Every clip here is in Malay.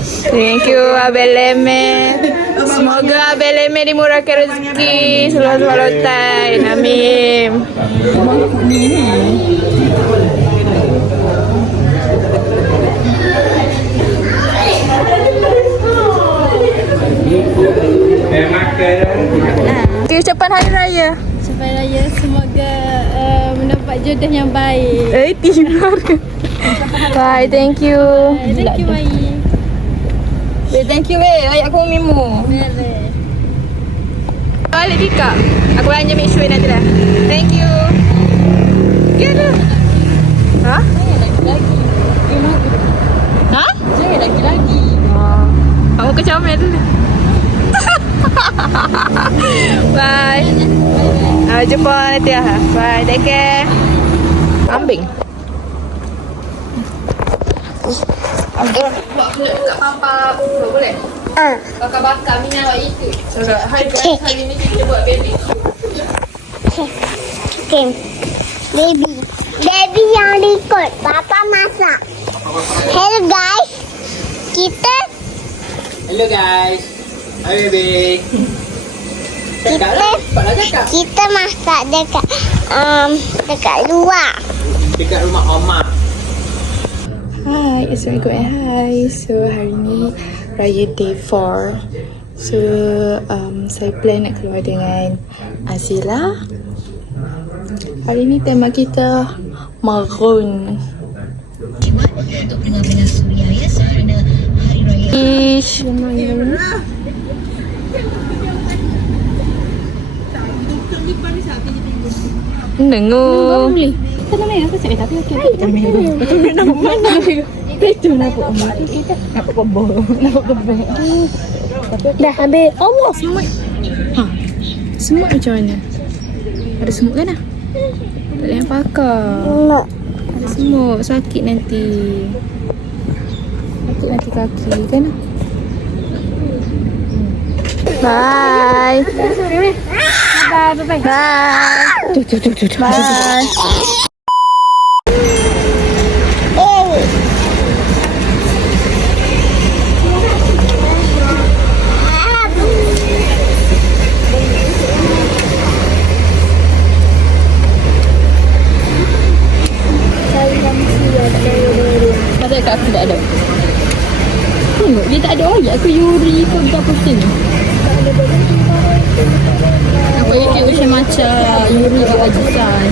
Thank you Abel Leme. Semoga Abel Leme dimurahkan rezeki seluas-luas lautan. Amin. Okay, ucapan hari raya. Ucapan raya semoga mendapat jodoh yang baik. Tidur. Bye, thank you. Thank you Mai. Thank you layak aku mimu. Balik Bika. Aku belanja make sure nanti dah. Thank you. Kira. Ha? Lagi-lagi. Ha? Jangan lagi-lagi. Kamu kecomel dulu. Bye. Jumpa nanti lah. Bye. Take care. Kambing. Buat benda dekat papa. Boleh? Bakar-bakar minyak awak itu. Hari ni kita buat baby. Okay. Baby yang ikut Papa masak. Hello guys. Hello guys. Hi baby. Kita masak dekat luar. Dekat rumah Oma. Hai, Assalamualaikum and hi. So hari ni Raya Day 4. So saya plan nak keluar dengan Azila. Hari ni tema kita maroon. Untuk pendengar-pendengar Suria ya, kerana hari raya Ish. Dengar. Kita nama ya, aku cakap tapi okey. Kita nama mana? Itu nampak Oma. Nampak kebol. Nampak kebol. Dah habis. Allah, semut. Ha. Semut macam mana? Ada semut kan ah? Tak boleh pakar. No. Ada semut, sakit nanti. Sakit nanti kaki kan? Bye. Bye. Bye. Bye. Pasal kat aku tak ada. Tengok dia tak ada ayat ke Yuri ke berapa sen ni. Aku ingat macam Yuri ke Wajisan.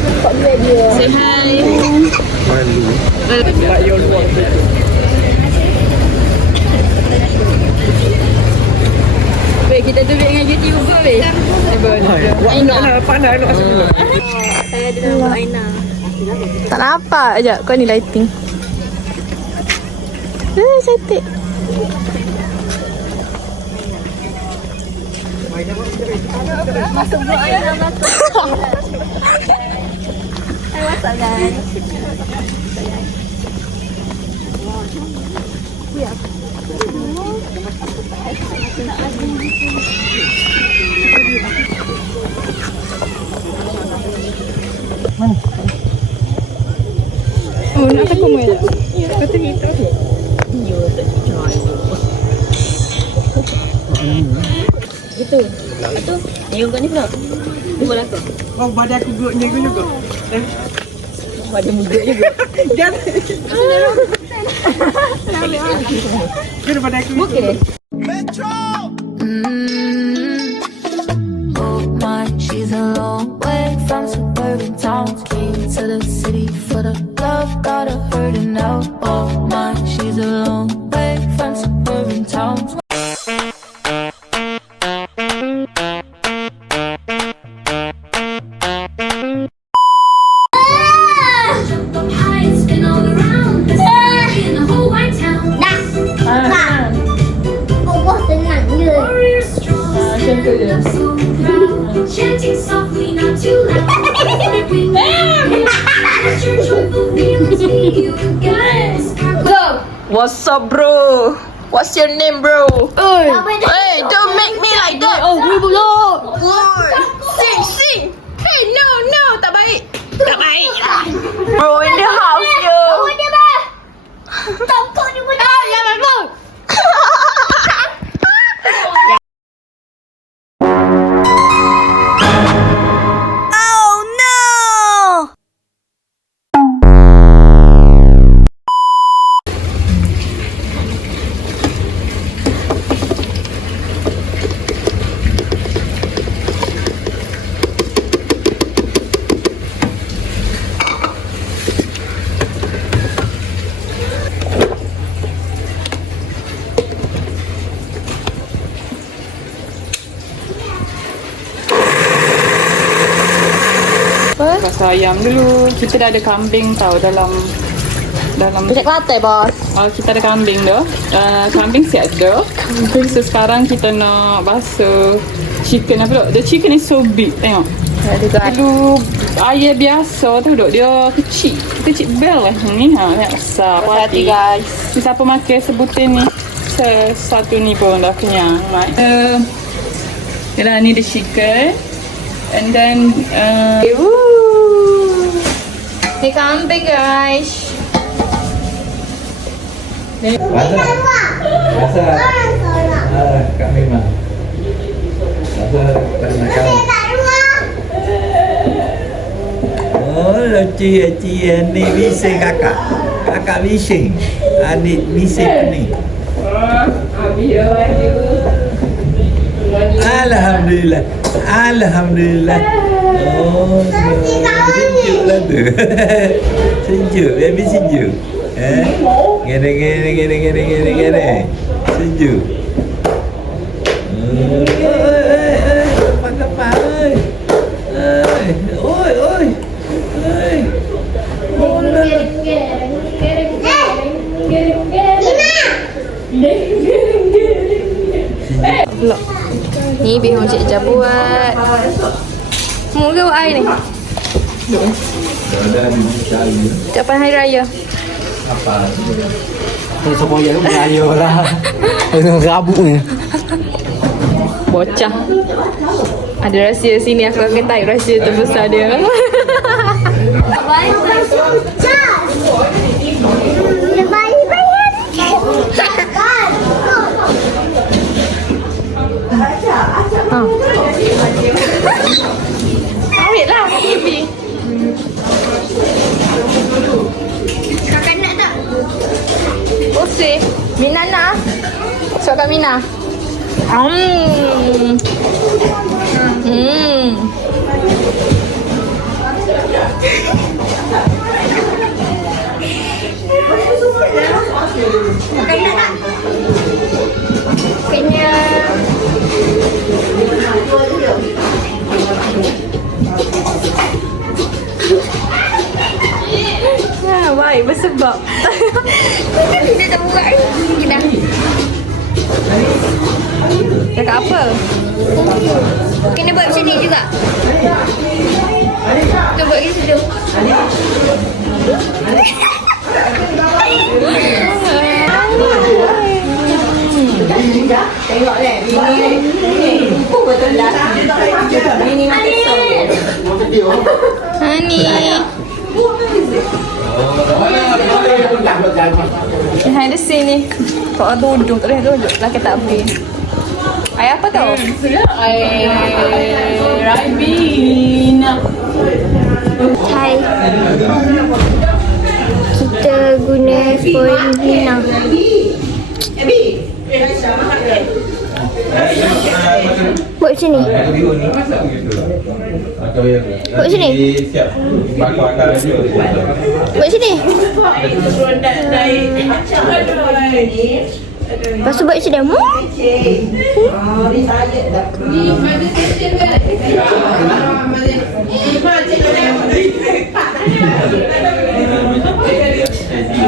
Say hi. Tak your luar. Weh, kita tu dengan YouTuber weh. Aina. Pandai nak asal. Saya ada nama Aina. Tak nampak je kau ni lighting. Cantik. Masuk blog Aina masuk. Hai WhatsApp kan. Oh, nak takut mu ya? Betul kita. Gitu. Itu nyung kau ni pula. Dua lah kau. Oh, badan aku gugnya juga. Ada muda juga. Jangan. Kira badan aku. Okey deh. Oh my, she's a long way from suburban towns. Came to the city for the love, got her hurting now. Oh my, she's a long way from suburban towns. Chanting softly, not too loud. What's up, bro? What's your name, bro? Hey, don't make me like that. Oh, sing. Hey, no, tak baik. Tak baik lah. Bro in the house, yo. Jangan, bro. pasal ayam dulu. Kita dah ada kambing tau dalam Macam Kelantan, bos. kita ada kambing dah. Kambing siap dah. So sekarang kita nak basuh chicken apa tu? The chicken is so big, tengok. Dulu ayam biasa tu duk dia kecil bel lah ni besar. Hati guys. Siapa makan sebutin ni satu ni pun dah kenyang. Yalah ni the chicken and then Ni kambing guys. Rasa Kak Mima. Rasa tak nak kau. Oh, lucu ni bising kakak. Kakak bising. Adik bising ni. Alhamdulillah. Alhamdulillah. Oh, sejuk lah tu. Sejuk, baby sejuk. Gede. Sejuk. Apa-apa. Oi. Ni bihun Cik Jah buat. Mau ke buat air ni? Ucapan Hari Raya. Apa? Supaya beraya lah. Dengan rabuk ni. Bocah. Ada rahsia sini, aku akan tahu rahsia terbesar dia. Ambil lah TV. Kakak nak tak? Oseh. Mina nak? Suka Mina? Kakak nak tak? Kena. Baik, bersebab. Kita tak buka ni. Kita. Cakap apa? Kena buat macam ni juga. Tu buat kat situ. Tengok leh. Ini betul lah. Ini mati Hani. Behind the scene ni. Kau duduk, tak boleh duduk. Laki tak boleh. Air apa tau? air Ribena. Hai. Kita guna spoon Ribena. Buat macam ni. Buat macam ni. Buat macam ni. Lepas tu buat macam ni.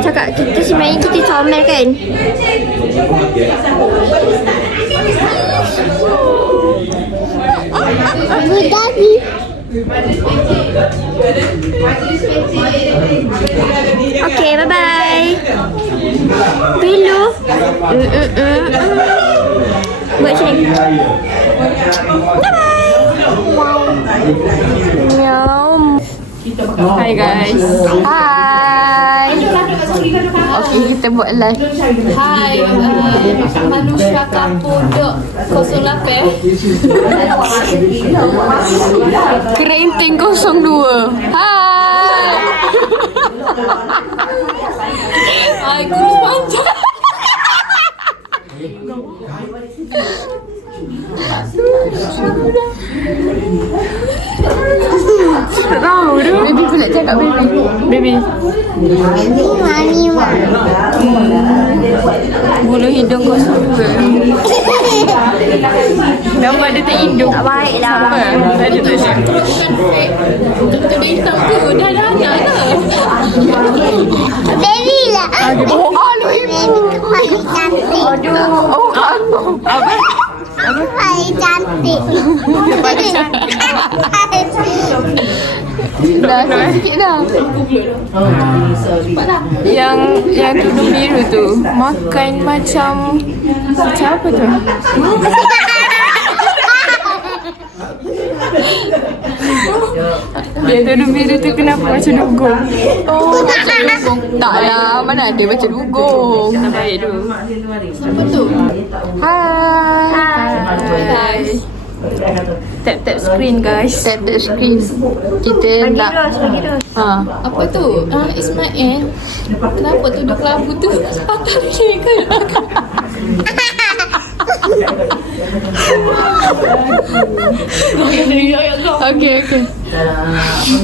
Cakap kita sebenarnya kita comel kan? Abu Dhabi. Okay, bye-bye. Pilu. Buat macam ni. Bye-bye. Meow. Hi guys. Hai. Okay, kita buat live. Hai, manusia kampung dok 08 Kerenting 02. Hai. Hai, kurus panjang. Tak tahu tu. Baby pula cakap baby. Mani. Bulu hidung kau suka. Gambar dia terhidung. Tak baik lah. Tadi tak siap. Betul dia hitam tu. Dah ada anak ke? Baby lah. Oh, Baby paling cantik. Oh, apa? Paling cantik. Paling cantik. Dah sikit dah. Yang tudung biru tu makan macam apa tu? Yang tudung biru tu kenapa macam dugong? Oh, macam dugong. Tak lah, mana ada macam dugong. Tak baik tu. Siapa tu? Hai. Tap screen guys. Tap screen. Kita nak Apa tu? Ismail. Kenapa tudung kelabu tu patah dia ke? Okay.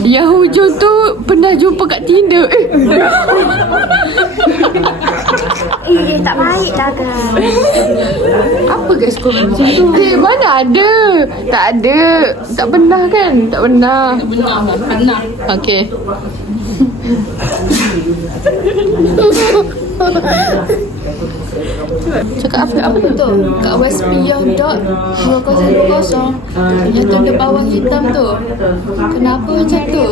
Yang hujung tu pernah jumpa kat Tinder. Tak baik lah guys. Apa guys kau macam tu? Mana ada? Tak ada. Tak pernah kan? Tak pernah. Benar. Okay. Cakap apa Tu kat westpion.2020 yang tanda bawah hitam tu. Kenapa macam tu?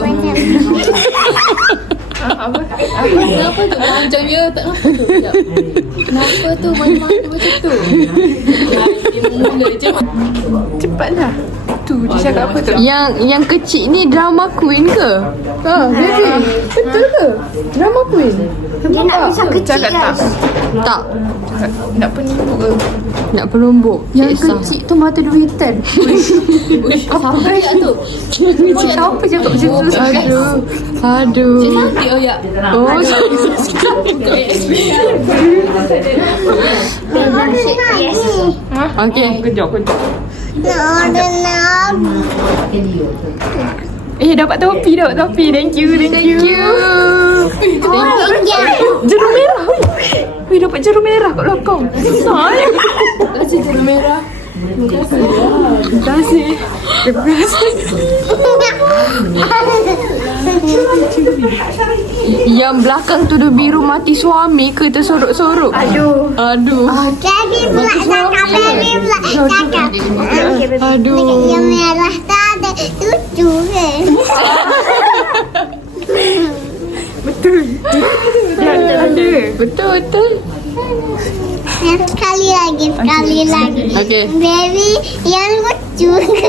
Kenapa tu panjangnya tak nampak tu? Sekejap. Kenapa tu main-main macam tu? Mula je. Cepatlah. Tu dia cakap apa tu? Yang kecil ni drama queen ke? Baby. Betul ke? Drama queen. Dia nak pisau kecil Cakap guys. tak. Nak penumbuk ke? Nak penumbuk. Yang kecil tu mata duitan. Apa Apa tu? Apa cakap macam tu? Aduh. Cik sakit oh ya. Oh, okay. Kejap. Dapat topi. Thank you. Jeruk merah. Wih, dapat jeruk merah kat belakang. Kasih jeruk merah. Terima kasih. Yang belakang tu dia biru mati suami ke tersorok-sorok? Aduh. Baby pula cakap. Baby pula cakap. Aduh. Yang merah tu ada cucu ke? Betul. Ada. Betul. Yang sekali lagi. Okay. Baby yang lucu ke?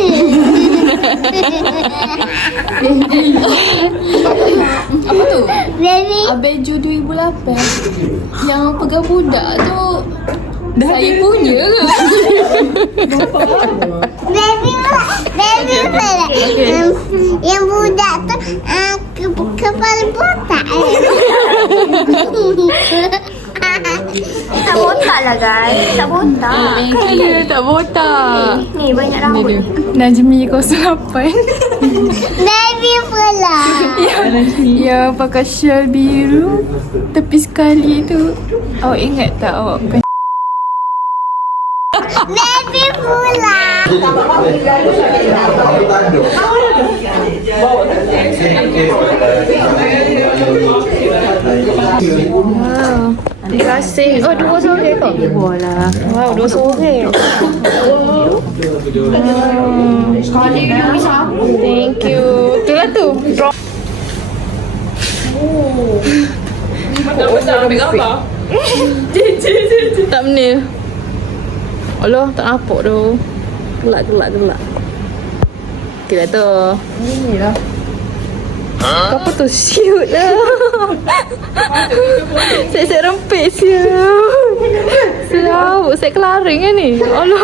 Apa tu? Baby Abeju 2008 yang pegang budak tu saya punya ke? Baby pula. Yang budak tu kepala botak. Tak botak lah guys. Tak botak. Ya, tak botak. Ni banyak rambut. Najmi 08. Baby pula. Yang pakai shawl biru tepi sekali tu. Awak ingat tak awak bukan Baby pula. Terima kasih. Oh, 2 sore kau? Bola. Wow, 2 sore. Thank you. Itulah tu. Betul-betul ambil gambar. Tak menil. Allah, tak nampak tu. Gelak. Kira tu. Ini lah. Kau apa tu? Shoot lah. Saya rempit siap. Siap. Saya kelaring kan ni. Allah.